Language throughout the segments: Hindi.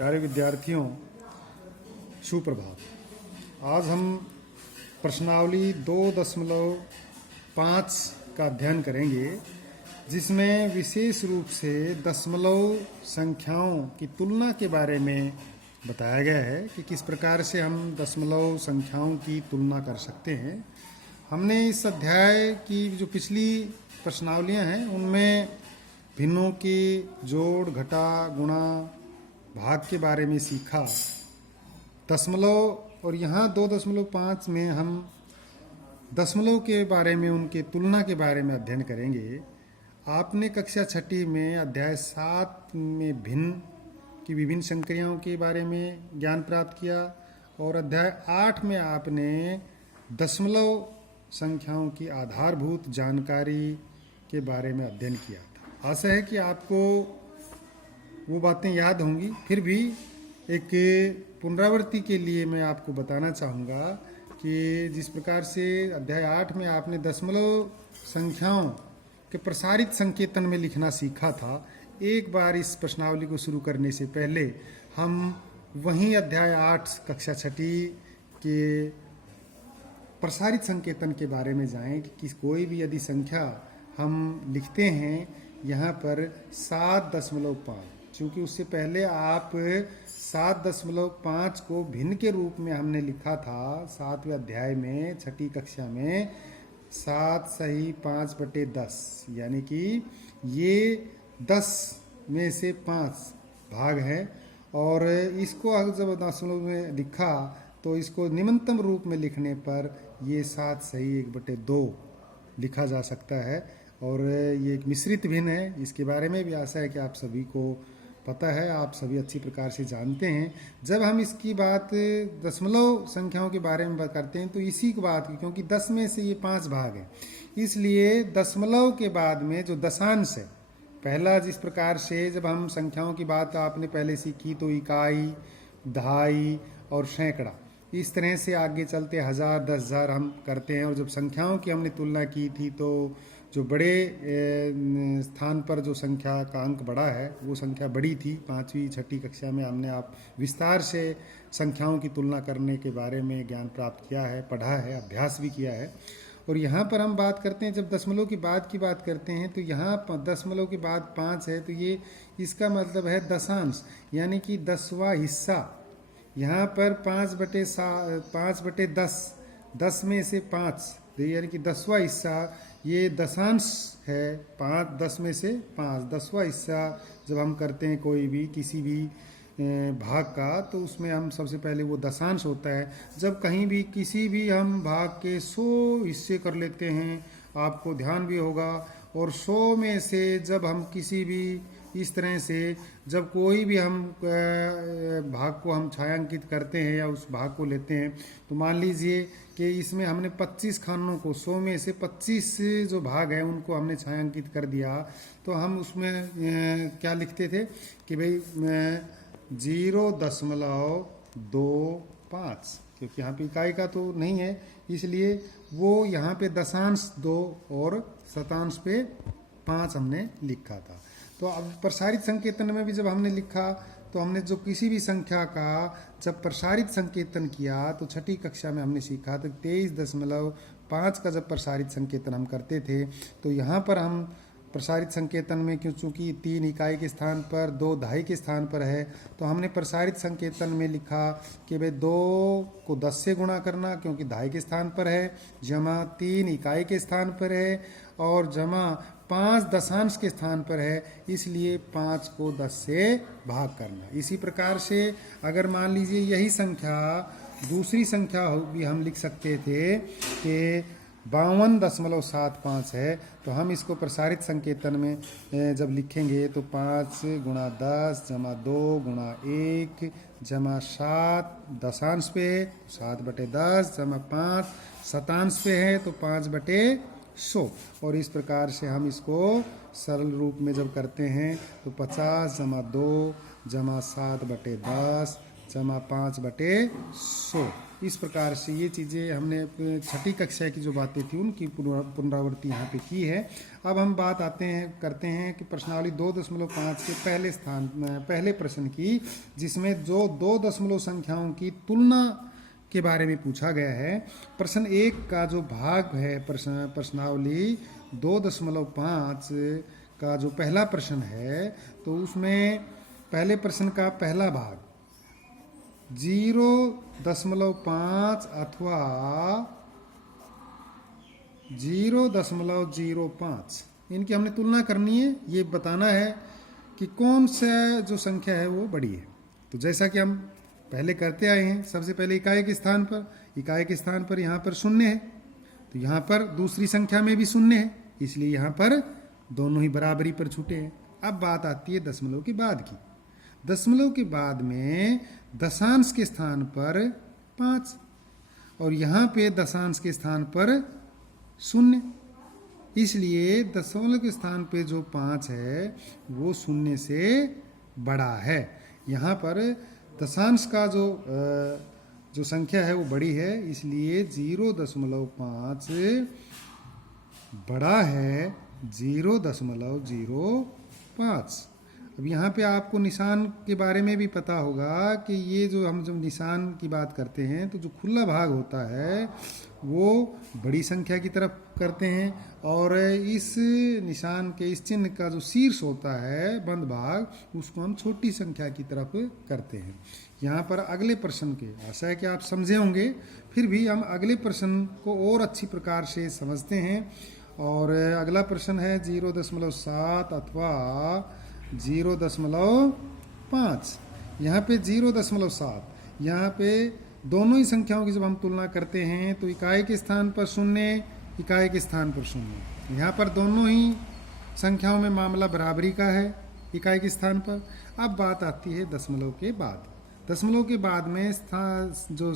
प्यारे विद्यार्थियों, सुप्रभात। आज हम प्रश्नावली 2.5 का अध्ययन करेंगे, जिसमें विशेष रूप से दशमलव संख्याओं की तुलना के बारे में बताया गया है कि किस प्रकार से हम दशमलव संख्याओं की तुलना कर सकते हैं। हमने इस अध्याय की जो पिछली प्रश्नावलियां हैं उनमें भिन्नों के जोड़, घटा, गुणा, भाग के बारे में सीखा। दशमलव और यहाँ 2.5 में हम दशमलव के बारे में, उनके तुलना के बारे में अध्ययन करेंगे। आपने कक्षा 6 में अध्याय 7 में भिन्न की विभिन्न संक्रियाओं के बारे में ज्ञान प्राप्त किया और अध्याय 8 में आपने दशमलव संख्याओं की आधारभूत जानकारी के बारे में अध्ययन किया था। आशा है कि आपको वो बातें याद होंगी। फिर भी एक पुनरावृत्ति के लिए मैं आपको बताना चाहूँगा कि जिस प्रकार से अध्याय 8 में आपने दशमलव संख्याओं के प्रसारित संकेतन में लिखना सीखा था, एक बार इस प्रश्नावली को शुरू करने से पहले हम वहीं अध्याय 8 कक्षा 6 के प्रसारित संकेतन के बारे में जाएं कि कोई भी यदि संख्या हम लिखते हैं यहाँ पर 7.5, क्योंकि उससे पहले आप 7.5 को भिन्न के रूप में हमने लिखा था 7वें अध्याय में 6ठी कक्षा में 7 सही 5/10, यानी कि ये 10 में से 5 भाग है। और इसको अगर जब दशमलव में लिखा तो इसको निम्नतम रूप में लिखने पर ये 7 सही 1/2 लिखा जा सकता है। और ये एक मिश्रित भिन्न है, इसके बारे में भी आशा है कि आप सभी को पता है, आप सभी अच्छी प्रकार से जानते हैं। जब हम इसकी बात दशमलव संख्याओं के बारे में बात करते हैं तो इसी की बात की, क्योंकि 10 में से ये 5 भाग हैं, इसलिए दशमलव के बाद में जो दशांश है, पहला जिस प्रकार से जब हम संख्याओं की बात आपने पहले सीखी तो इकाई, दहाई और सैकड़ा, इस तरह से आगे चलते 1000, 10,000 हम करते हैं। और जब संख्याओं की हमने तुलना की थी तो जो बड़े स्थान पर जो संख्या का अंक बड़ा है वो संख्या बड़ी थी। 5वीं 6ठी कक्षा में हमने आप विस्तार से संख्याओं की तुलना करने के बारे में ज्ञान प्राप्त किया है, पढ़ा है, अभ्यास भी किया है। और यहाँ पर हम बात करते हैं, जब दशमलव की बात करते हैं तो यहाँ दशमलव के बाद 5 है तो ये इसका मतलब है दशांश, यानी कि 10वां हिस्सा। यहाँ पर 5/10, 10 में से 5, यानी कि 10वां हिस्सा ये दशांश है। 10 में से 5 10वां हिस्सा जब हम करते हैं कोई भी किसी भी भाग का, तो उसमें हम सबसे पहले वो दशांश होता है। जब कहीं भी किसी भी हम भाग के 100 हिस्से कर लेते हैं, आपको ध्यान भी होगा, और 100 में से जब हम किसी भी इस तरह से जब कोई भी हम भाग को हम छायांकित करते हैं या उस भाग को लेते हैं, तो मान लीजिए कि इसमें हमने 25 खानों को, 100 में से 25 जो भाग हैं उनको हमने छायांकित कर दिया, तो हम उसमें क्या लिखते थे कि भाई 0.25, क्योंकि यहाँ पे इकाई का तो नहीं है, इसलिए वो यहाँ पे दशांश 2 और शतांश पे 5 हमने लिखा था। तो अब प्रसारित संकेतन में भी जब हमने लिखा तो हमने जो किसी भी संख्या का जब प्रसारित संकेतन किया तो 6ठी कक्षा में हमने सीखा तो 23.5 का जब प्रसारित संकेतन हम करते थे, तो यहाँ पर हम प्रसारित संकेतन में क्योंकि 3 इकाई के स्थान पर 2 दहाई के स्थान पर है, तो हमने प्रसारित संकेतन में लिखा कि भाई 2 को 10 से गुणा करना, क्योंकि दहाई के स्थान पर है, जमा 3 इकाई के स्थान पर है, और जमा 5 दशांश के स्थान पर है, इसलिए 5 को 10 से भाग करना। इसी प्रकार से अगर मान लीजिए यही संख्या दूसरी संख्या भी हम लिख सकते थे कि 52.75 है, तो हम इसको प्रसारित संकेतन में जब लिखेंगे तो 5 × 10 जमा 2 × 1 जमा 7 दशांश पे 7/10 जमा 5 शतांश पे है तो 5/100। और इस प्रकार से हम इसको सरल रूप में जब करते हैं तो 50 जमा 2 जमा 7/10 जमा 5/100। इस प्रकार से ये चीज़ें हमने छठी कक्षा की जो बातें थी उनकी पुनरावृत्ति यहाँ पे की है। अब हम बात करते हैं कि प्रश्नावली 2.5 के पहले प्रश्न की, जिसमें जो 2 दशमलव संख्याओं की तुलना के बारे में पूछा गया है। प्रश्न 1 का जो भाग है प्रश्नावली 2.5 का जो पहला प्रश्न है, तो उसमें पहले प्रश्न का पहला भाग 0.5 अथवा 0.05 इनकी हमने तुलना करनी है। ये बताना है कि कौन सा जो संख्या है वो बड़ी है। तो जैसा कि हम पहले करते आए हैं, सबसे पहले इकाई के स्थान पर यहाँ पर शून्य है, तो यहाँ पर दूसरी संख्या में भी शून्य है, इसलिए यहाँ पर दोनों ही बराबरी पर छूटे हैं। अब बात आती है दशमलव के बाद की। दशमलव के बाद में दशांश के स्थान पर 5 और यहाँ पे दशांश के स्थान पर 0, इसलिए दशमलव के स्थान पे जो 5 है वो 0 से बड़ा है। यहाँ पर दशांश का जो संख्या है वो बड़ी है, इसलिए 0.5 बड़ा है 0.05। अब यहाँ पे आपको निशान के बारे में भी पता होगा कि ये जो हम जब निशान की बात करते हैं तो जो खुला भाग होता है वो बड़ी संख्या की तरफ करते हैं, और इस निशान के इस चिन्ह का जो शीर्ष होता है बंद भाग, उसको हम छोटी संख्या की तरफ करते हैं। यहाँ पर अगले प्रश्न के, आशा है कि आप समझे होंगे, फिर भी हम अगले प्रश्न को और अच्छी प्रकार से समझते हैं। और अगला प्रश्न है 0.7 अथवा 0.5। यहाँ पे 0.7, यहाँ पे दोनों ही संख्याओं की जब हम तुलना करते हैं तो इकाई के स्थान पर 0, इकाई के स्थान पर 0। यहाँ पर दोनों ही संख्याओं में मामला बराबरी का है इकाई के स्थान पर। अब बात आती है दशमलव के बाद। दशमलव के बाद में जो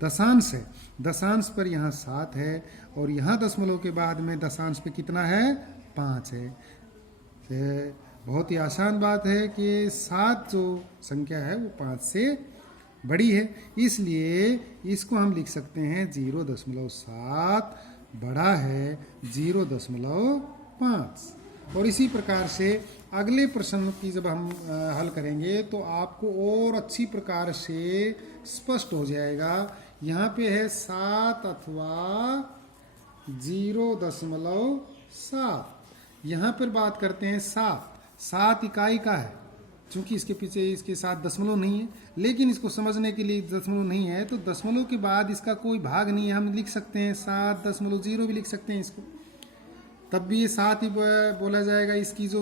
दशांश है, दशांश पर यहाँ 7 है, और यहाँ दशमलव के बाद में दशांश पे कितना है, 5 है। बहुत ही आसान बात है कि 7 जो संख्या है वो 5 से बड़ी है, इसलिए इसको हम लिख सकते हैं 0.7 बड़ा है 0.5। और इसी प्रकार से अगले प्रश्न की जब हम हल करेंगे तो आपको और अच्छी प्रकार से स्पष्ट हो जाएगा। यहाँ पे है 7 अथवा 0.7। यहाँ पर बात करते हैं 7 इकाई का है, चूंकि इसके पीछे इसके साथ दशमलव नहीं है, लेकिन इसको समझने के लिए दशमलव नहीं है तो दशमलव के बाद इसका कोई भाग नहीं है, हम लिख सकते हैं 7.0 भी लिख सकते हैं इसको, तब भी ये 7 ही बोला जाएगा। इसकी जो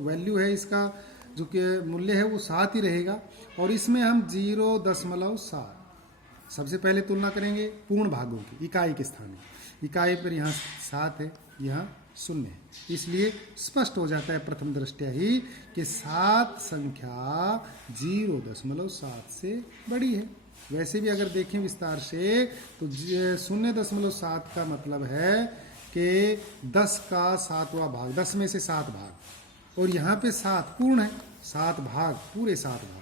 वैल्यू है, इसका जो मूल्य है वो 7 ही रहेगा। और इसमें हम 0.7 सबसे पहले तुलना करेंगे पूर्ण भागों की, इकाई के स्थान में। इकाई पर यहाँ 7 है, यहाँ 0 है, इसलिए स्पष्ट हो जाता है प्रथम दृष्टया ही कि 7 संख्या 0.7 से बड़ी है। वैसे भी अगर देखें विस्तार से तो 0.7 का मतलब है कि 10 का 7वां भाग, 10 में से 7 भाग, और यहाँ पे 7 पूर्ण है, 7 भाग, पूरे 7 भाग।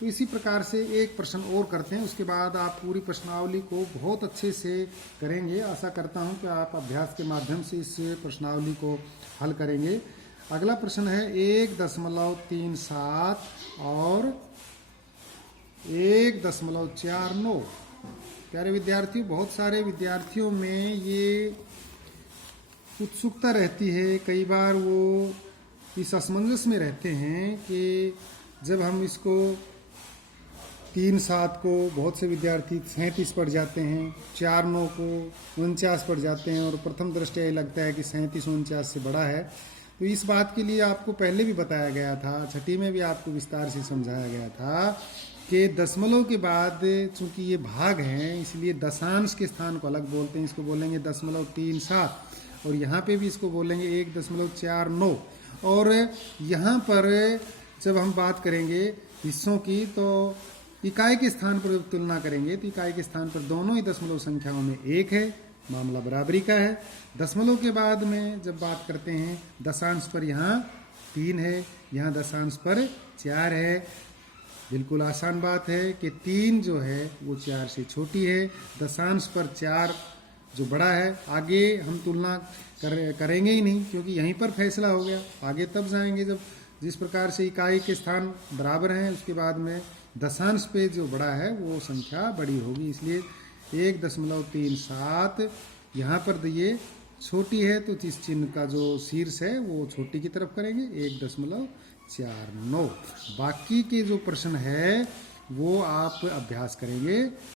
तो इसी प्रकार से एक प्रश्न और करते हैं, उसके बाद आप पूरी प्रश्नावली को बहुत अच्छे से करेंगे। आशा करता हूँ कि आप अभ्यास के माध्यम से इस प्रश्नावली को हल करेंगे। अगला प्रश्न है 1.37 और 1.49। प्यारे विद्यार्थियों, बहुत सारे विद्यार्थियों में ये उत्सुकता रहती है, कई बार वो इस असमंजस में रहते हैं कि जब हम इसको 3-7 को बहुत से विद्यार्थी 37 पढ़ जाते हैं, 4-9 को 49 पढ़ जाते हैं, और प्रथम दृष्टया ये लगता है कि 37-49 से बड़ा है। तो इस बात के लिए आपको पहले भी बताया गया था, छठी में भी आपको विस्तार से समझाया गया था कि दशमलव के बाद चूंकि ये भाग हैं, इसलिए दशांश के स्थान को अलग बोलते हैं, इसको बोलेंगे 0.37, और यहाँ पे भी इसको बोलेंगे 1.49। और यहाँ पर जब हम बात करेंगे हिस्सों की तो इकाई के स्थान पर तुलना करेंगे तो इकाई के स्थान पर दोनों ही दशमलव संख्याओं में 1 है, मामला बराबरी का है। दशमलव के बाद में जब बात करते हैं दशांश पर यहाँ 3 है, यहाँ दशांश पर 4 है, बिल्कुल आसान बात है कि 3 जो है वो 4 से छोटी है, दशांश पर 4 जो बड़ा है। आगे हम तुलना करेंगे ही नहीं, क्योंकि यहीं पर फैसला हो गया। आगे तब जाएंगे जब जिस प्रकार से इकाई के स्थान बराबर हैं, उसके बाद में दशांश पे जो बड़ा है वो संख्या बड़ी होगी। इसलिए 1.37 यहाँ पर ये छोटी है, तो इस चिन्ह का जो शीर्ष है वो छोटी की तरफ करेंगे, 1.49। बाकी के जो प्रश्न है वो आप अभ्यास करेंगे।